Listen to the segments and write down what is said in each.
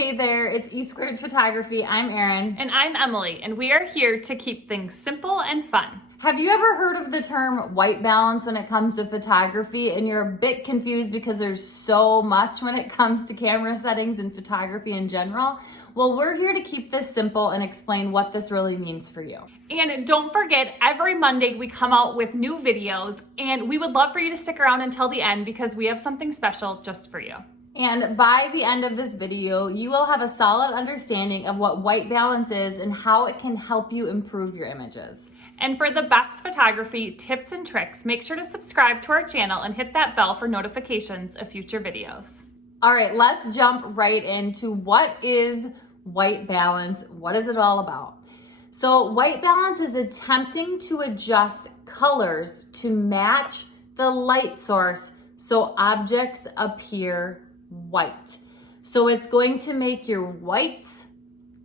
Hey there, it's E Squared Photography. I'm Erin. And I'm Emily, and we are here to keep things simple and fun. Have you ever heard of the term white balance when it comes to photography and you're a bit confused because there's so much when it comes to camera settings and photography in general? Well, we're here to keep this simple and explain what this really means for you. And don't forget, every Monday we come out with new videos, and we would love for you to stick around until the end because we have something special just for you. And by the end of this video, you will have a solid understanding of what white balance is and how it can help you improve your images. And for the best photography tips and tricks, make sure to subscribe to our channel and hit that bell for notifications of future videos. All right, let's jump right into what is white balance. What is it all about? So white balance is attempting to adjust colors to match the light source so objects appear white. So it's going to make your whites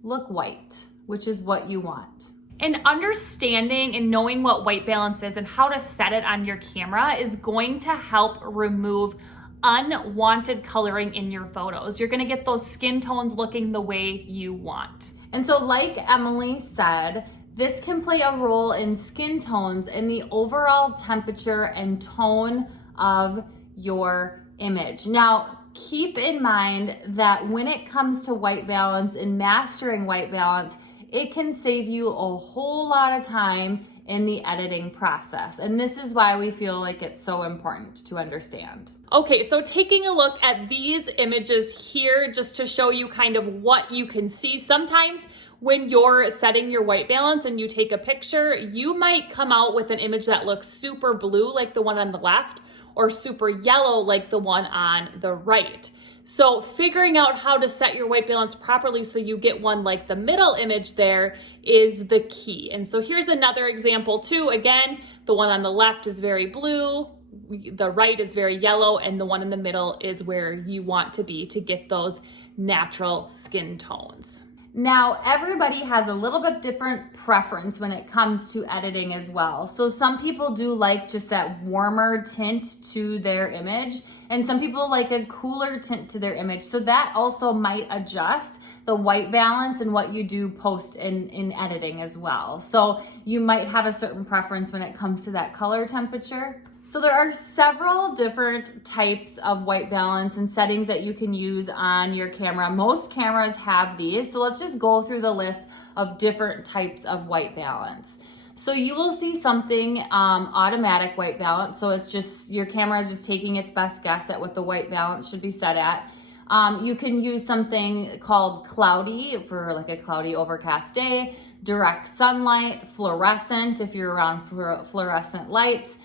look white, which is what you want. And understanding and knowing what white balance is and how to set it on your camera is going to help remove unwanted coloring in your photos. You're gonna get those skin tones looking the way you want. And so like Emily said, this can play a role in skin tones and the overall temperature and tone of your image. Now, keep in mind that when it comes to white balance and mastering white balance, it can save you a whole lot of time in the editing process. And this is why we feel like it's so important to understand. Okay, so taking a look at these images here, just to show you kind of what you can see. Sometimes when you're setting your white balance and you take a picture, you might come out with an image that looks super blue like the one on the left, or super yellow like the one on the right. So figuring out how to set your white balance properly so you get one like the middle image there is the key. And so here's another example too. Again, the one on the left is very blue, the right is very yellow, and the one in the middle is where you want to be to get those natural skin tones. Now, everybody has a little bit different preference when it comes to editing as well. So some people do like just that warmer tint to their image, and some people like a cooler tint to their image. So that also might adjust the white balance and what you do post in editing as well. So you might have a certain preference when it comes to that color temperature. So there are several different types of white balance and settings that you can use on your camera. Most cameras have these, so let's just go through the list of different types of white balance. So you will see something automatic white balance. So it's just, your camera is just taking its best guess at what the white balance should be set at. You can use something called cloudy for like a cloudy overcast day, direct sunlight, fluorescent if you're around fluorescent lights.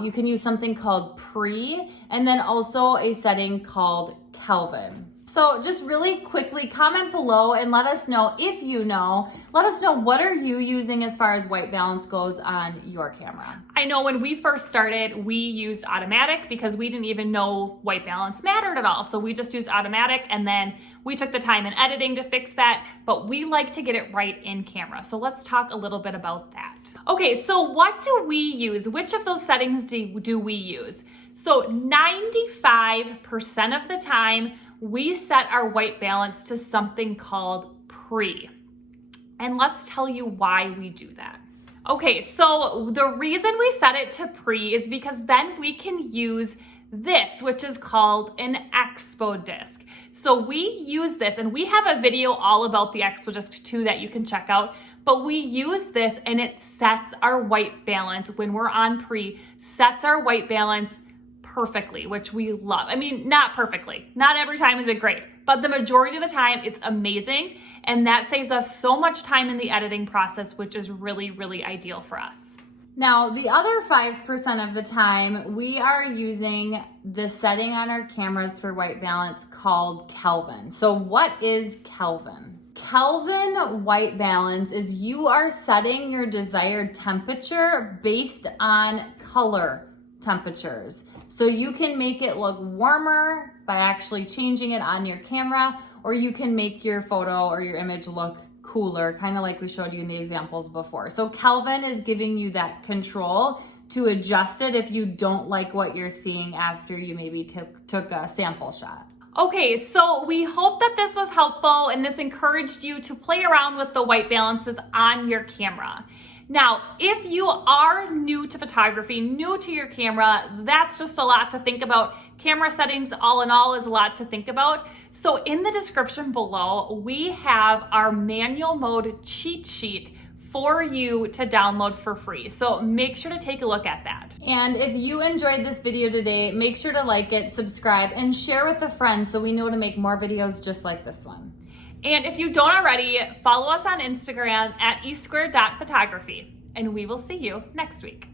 You can use something called pre, and then also a setting called Kelvin. So just really quickly comment below and let us know if you know. Let us know, what are you using as far as white balance goes on your camera? I know when we first started, we used automatic because we didn't even know white balance mattered at all. So we just used automatic, and then we took the time in editing to fix that, but we like to get it right in camera. So let's talk a little bit about that. Okay, so what do we use? Which of those settings do we use? So 95% of the time, we set our white balance to something called pre. And let's tell you why we do that. Okay, so the reason we set it to pre is because then we can use this, which is called an Expodisc. So we use this, and we have a video all about the Expodisc too that you can check out, but we use this and it sets our white balance when we're on pre, sets our white balance perfectly, which we love. I mean, not perfectly. Not every time is it great, but the majority of the time it's amazing. And that saves us so much time in the editing process, which is really, really ideal for us. Now, the other 5% of the time, we are using the setting on our cameras for white balance called Kelvin. So what is Kelvin? Kelvin white balance is you are setting your desired temperature based on color temperatures. So you can make it look warmer by actually changing it on your camera, or you can make your photo or your image look cooler, kind of like we showed you in the examples before. So Kelvin is giving you that control to adjust it if you don't like what you're seeing after you maybe took a sample shot. Okay, so we hope that this was helpful and this encouraged you to play around with the white balances on your camera. Now, if you are new to photography, new to your camera, that's just a lot to think about. Camera settings, all in all, is a lot to think about. So in the description below, we have our manual mode cheat sheet for you to download for free. So make sure to take a look at that. And if you enjoyed this video today, make sure to like it, subscribe, and share with a friend so we know to make more videos just like this one. And if you don't already, follow us on Instagram at e2photography, and we will see you next week.